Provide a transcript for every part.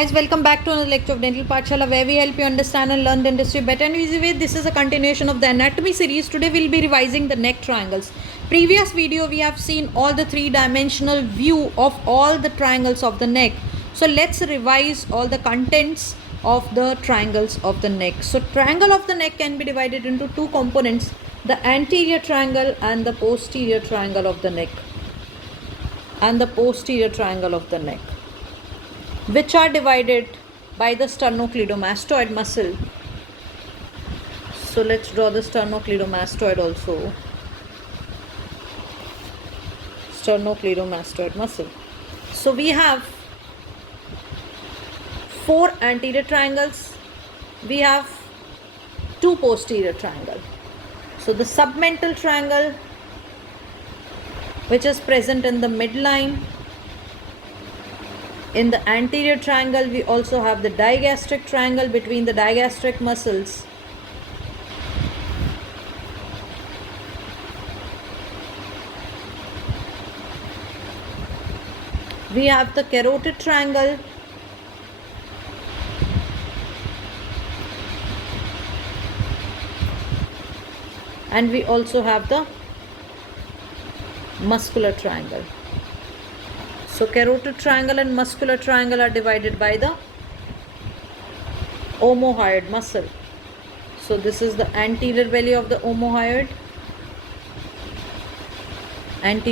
Welcome back to another lecture of Dental Pathshala, where we help you understand and learn dentistry better and easy way. This is a continuation of the anatomy series. Today we'll be revising the neck triangles. Previous video we have seen all the three-dimensional view of all the triangles of the neck. So let's revise all the contents of the triangles of the neck. So triangle of the neck can be divided into two components, the anterior triangle and the posterior triangle of the neck. Which are divided by the sternocleidomastoid muscle. So let's draw the sternocleidomastoid also. Sternocleidomastoid muscle. So we have four anterior triangles. We have two posterior triangles. So the submental triangle, which is present in the midline. In the anterior triangle, we also have the digastric triangle between the digastric muscles. We have the carotid triangle. And we also have the muscular triangle. So carotid triangle and muscular triangle are divided by the omohyoid muscle. So this is the anterior belly of the omohyoid. And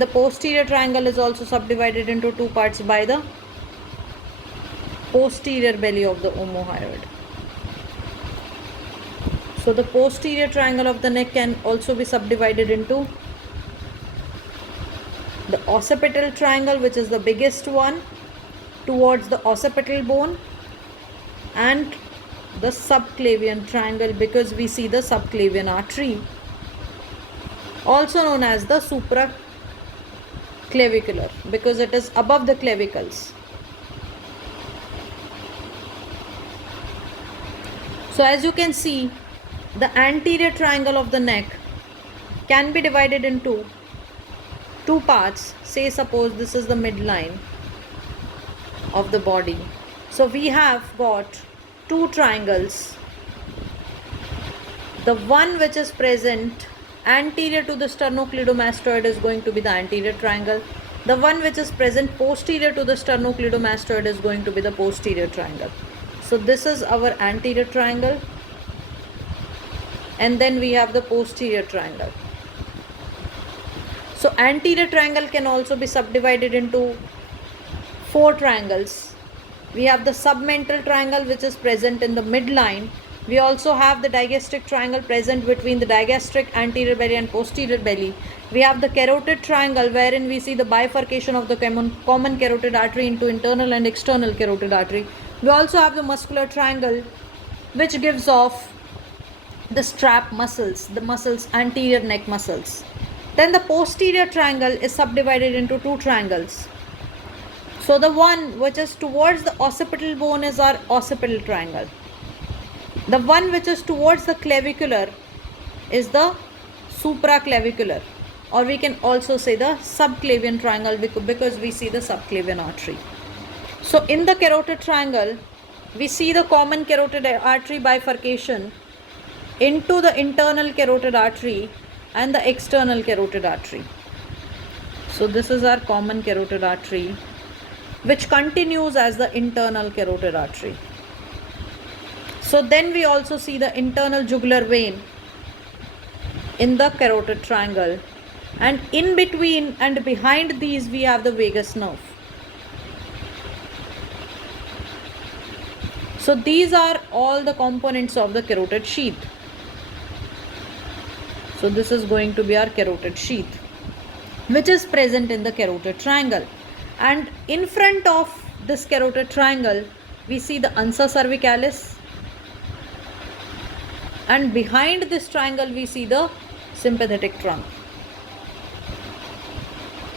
the posterior triangle is also subdivided into two parts by the posterior belly of the omohyoid. So the posterior triangle of the neck can also be subdivided into the occipital triangle, which is the biggest one, towards the occipital bone, and the subclavian triangle, because we see the subclavian artery, also known as the supraclavicular, because it is above the clavicles. So as you can see, the anterior triangle of the neck can be divided into two parts. Say suppose this is the midline of the body. So we have got two triangles. The one which is present anterior to the sternocleidomastoid is going to be the anterior triangle. The one which is present posterior to the sternocleidomastoid is going to be the posterior triangle. So this is our anterior triangle, and then we have the posterior triangle. So anterior triangle can also be subdivided into four triangles. We have the submental triangle, which is present in the midline. We also have the digastric triangle present between the digastric anterior belly and posterior belly. We have the carotid triangle, wherein we see the bifurcation of the common carotid artery into internal and external carotid artery. We also have the muscular triangle, which gives off the strap muscles, the muscles, anterior neck muscles. Then the posterior triangle is subdivided into two triangles. So the one which is towards the occipital bone is our occipital triangle. The one which is towards the clavicular is the supraclavicular, or we can also say the subclavian triangle, because we see the subclavian artery. So in the carotid triangle, we see the common carotid artery bifurcation into the internal carotid artery and the external carotid artery. So this is our common carotid artery, which continues as the internal carotid artery. So then we also see the internal jugular vein in the carotid triangle, and in between and behind these we have the vagus nerve. So these are all the components of the carotid sheath. So this is going to be our carotid sheath, which is present in the carotid triangle. And in front of this carotid triangle, we see the ansa cervicalis. And behind this triangle, we see the sympathetic trunk.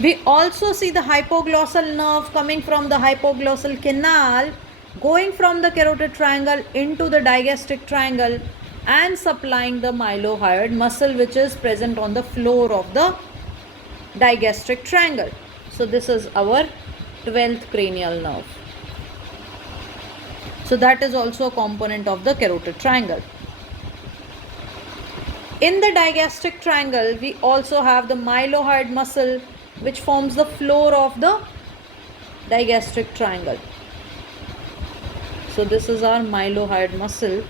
We also see the hypoglossal nerve coming from the hypoglossal canal, going from the carotid triangle into the digastric triangle and supplying the mylohyoid muscle, which is present on the floor of the digastric triangle. So this is our 12th cranial nerve. So that is also a component of the carotid triangle. In the digastric triangle, we also have the mylohyoid muscle, which forms the floor of the digastric triangle. So this is our mylohyoid muscle.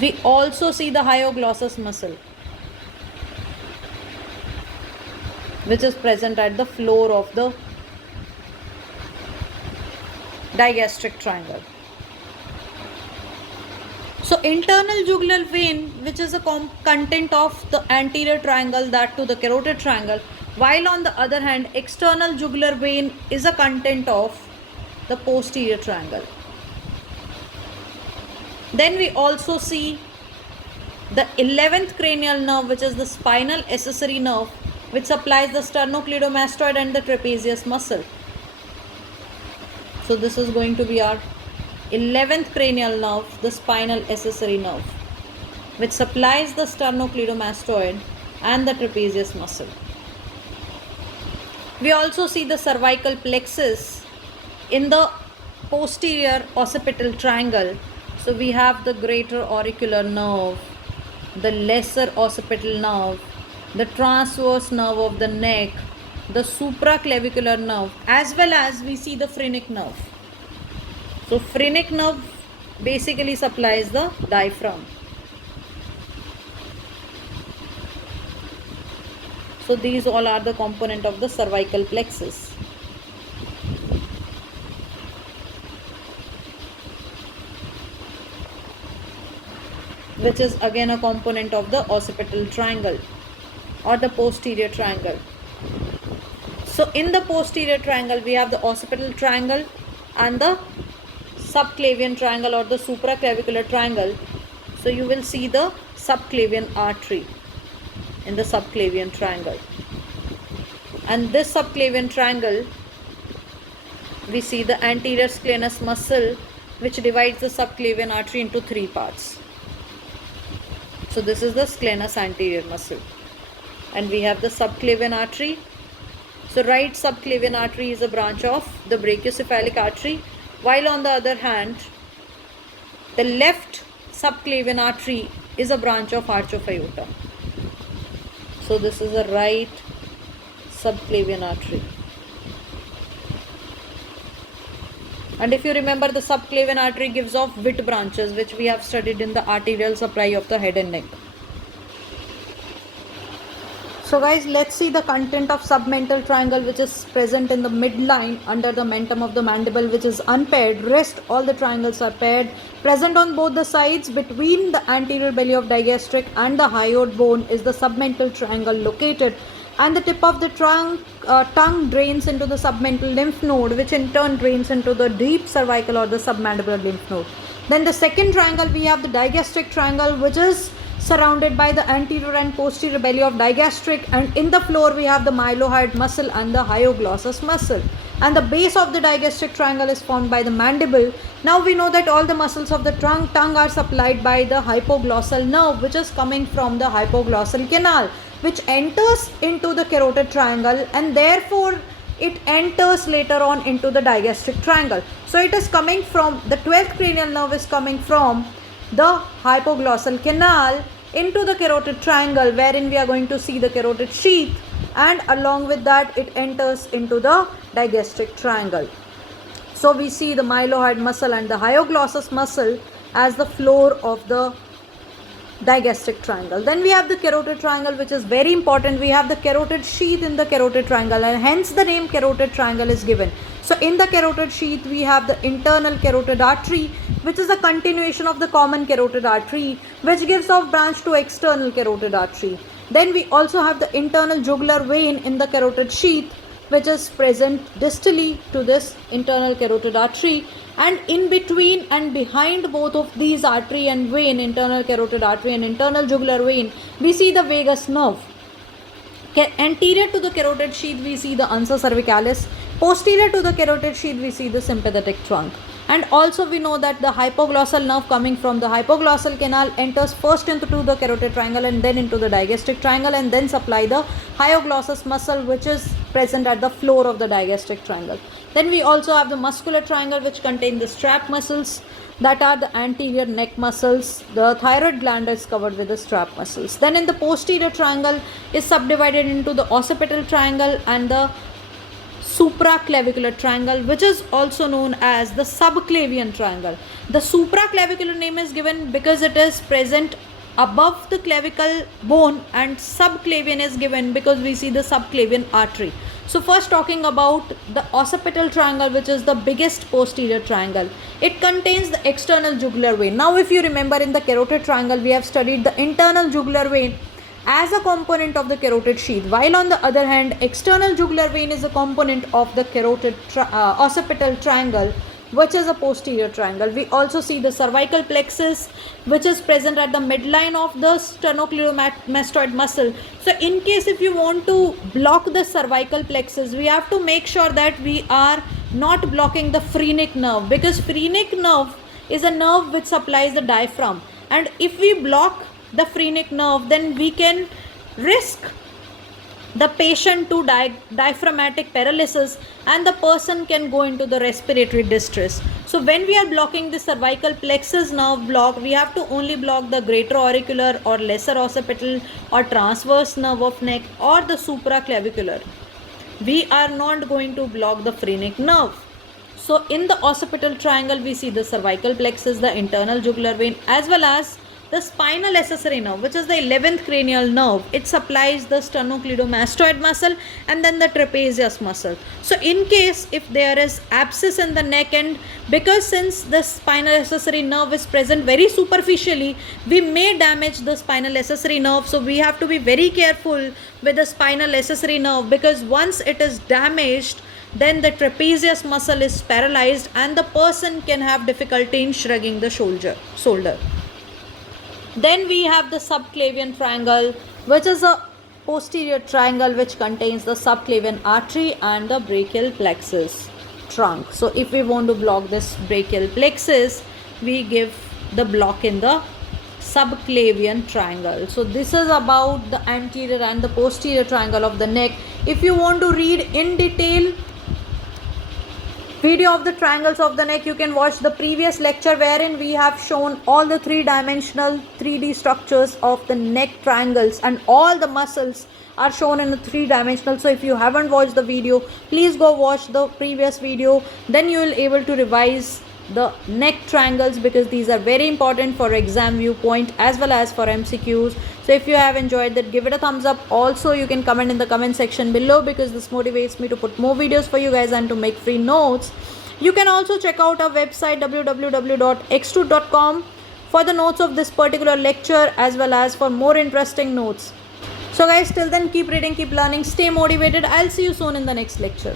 We also see the hyoglossus muscle, which is present at the floor of the digastric triangle. So internal jugular vein, which is a content of the anterior triangle, that to the carotid triangle, while on the other hand external jugular vein is a content of the posterior triangle. Then we also see the 11th cranial nerve, which is the spinal accessory nerve, which supplies the sternocleidomastoid and the trapezius muscle. So this is going to be our 11th cranial nerve, the spinal accessory nerve, which supplies the sternocleidomastoid and the trapezius muscle. We also see the cervical plexus in the posterior occipital triangle. So we have the greater auricular nerve, the lesser occipital nerve, the transverse nerve of the neck, the supraclavicular nerve, as well as we see the phrenic nerve. So phrenic nerve basically supplies the diaphragm. So these all are the component of the cervical plexus. Which is again a component of the occipital triangle or the posterior triangle. So in the posterior triangle, we have the occipital triangle and the subclavian triangle or the supraclavicular triangle. So you will see the subclavian artery in the subclavian triangle. And this subclavian triangle, we see the anterior scalenus muscle, which divides the subclavian artery into three parts. So this is the scalenus anterior muscle. And we have the subclavian artery. So right subclavian artery is a branch of the brachiocephalic artery, while on the other hand, the left subclavian artery is a branch of arch of aorta. So this is a right subclavian artery. And if you remember, the subclavian artery gives off Witt branches, which we have studied in the arterial supply of the head and neck. So guys, let's see the content of submental triangle, which is present in the midline under the mentum of the mandible, which is unpaired. Rest all the triangles are paired. Present on both the sides between the anterior belly of digastric and the hyoid bone is the submental triangle located. And the tip of the tongue drains into the submental lymph node, which in turn drains into the deep cervical or the submandibular lymph node. Then the second triangle, we have the digastric triangle, which is surrounded by the anterior and posterior belly of digastric, and in the floor we have the mylohyoid muscle and the hyoglossus muscle. And the base of the digastric triangle is formed by the mandible. Now we know that all the muscles of the tongue are supplied by the hypoglossal nerve, which is coming from the hypoglossal canal, which enters into the carotid triangle, and therefore it enters later on into the digastric triangle. So it is coming from the 12th cranial nerve is coming from the hypoglossal canal into the carotid triangle, wherein we are going to see the carotid sheath, and along with that it enters into the digastric triangle. So we see the mylohyoid muscle and the hyoglossus muscle as the floor of the digastric triangle. Then we have the carotid triangle, which is very important. We have the carotid sheath in the carotid triangle, and hence the name carotid triangle is given. So in the carotid sheath, we have the internal carotid artery, which is a continuation of the common carotid artery, which gives off branch to external carotid artery. Then we also have the internal jugular vein in the carotid sheath, which is present distally to this internal carotid artery, and in between and behind both of these artery and vein, internal carotid artery and internal jugular vein, we see the vagus nerve. Anterior to the carotid sheath, we see the ansa cervicalis. Posterior to the carotid sheath, we see the sympathetic trunk. And also we know that the hypoglossal nerve coming from the hypoglossal canal enters first into the carotid triangle and then into the digastric triangle, and then supply the hyoglossus muscle which is present at the floor of the digastric triangle. Then we also have the muscular triangle which contain the strap muscles, that are the anterior neck muscles. The thyroid gland is covered with the strap muscles. Then in the posterior triangle is subdivided into the occipital triangle and the supraclavicular triangle, which is also known as the subclavian triangle. The supraclavicular name is given because it is present above the clavicle bone, and subclavian is given because we see the subclavian artery. So first talking about the occipital triangle, which is the biggest posterior triangle. It contains the external jugular vein. Now if you remember, in the carotid triangle we have studied the internal jugular vein as a component of the carotid sheath, while on the other hand external jugular vein is a component of the carotid occipital triangle, which is a posterior triangle. We also see the cervical plexus, which is present at the midline of the sternocleidomastoid muscle. So in case if you want to block the cervical plexus, we have to make sure that we are not blocking the phrenic nerve, because phrenic nerve is a nerve which supplies the diaphragm, and if we block the phrenic nerve, then we can risk the patient to diaphragmatic paralysis, and the person can go into the respiratory distress. So when we are blocking the cervical plexus nerve block, we have to only block the greater auricular or lesser occipital or transverse nerve of neck or the supraclavicular. We are not going to block the phrenic nerve. So in the occipital triangle we see the cervical plexus, the internal jugular vein, as well as the spinal accessory nerve, which is the 11th cranial nerve. It supplies the sternocleidomastoid muscle and then the trapezius muscle. So in case if there is abscess in the neck, and because since the spinal accessory nerve is present very superficially, we may damage the spinal accessory nerve. So we have to be very careful with the spinal accessory nerve, because once it is damaged, then the trapezius muscle is paralyzed and the person can have difficulty in shrugging the shoulder. Then we have the subclavian triangle, which is a posterior triangle which contains the subclavian artery and the brachial plexus trunk. So if we want to block this brachial plexus, we give the block in the subclavian triangle. So this is about the anterior and the posterior triangle of the neck. If you want to read in detail video of the triangles of the neck, you can watch the previous lecture wherein we have shown all the three-dimensional 3D structures of the neck triangles, and all the muscles are shown in the three-dimensional. So if you haven't watched the video, please go watch the previous video, then you will able to revise the neck triangles, because these are very important for exam viewpoint as well as for MCQs. So if you have enjoyed that, give it a thumbs up. Also you can comment in the comment section below, because this motivates me to put more videos for you guys and to make free notes. You can also check out our website www.extrude.com for the notes of this particular lecture as well as for more interesting notes. So guys, till then, keep reading, keep learning, stay motivated. I'll see you soon in the next lecture.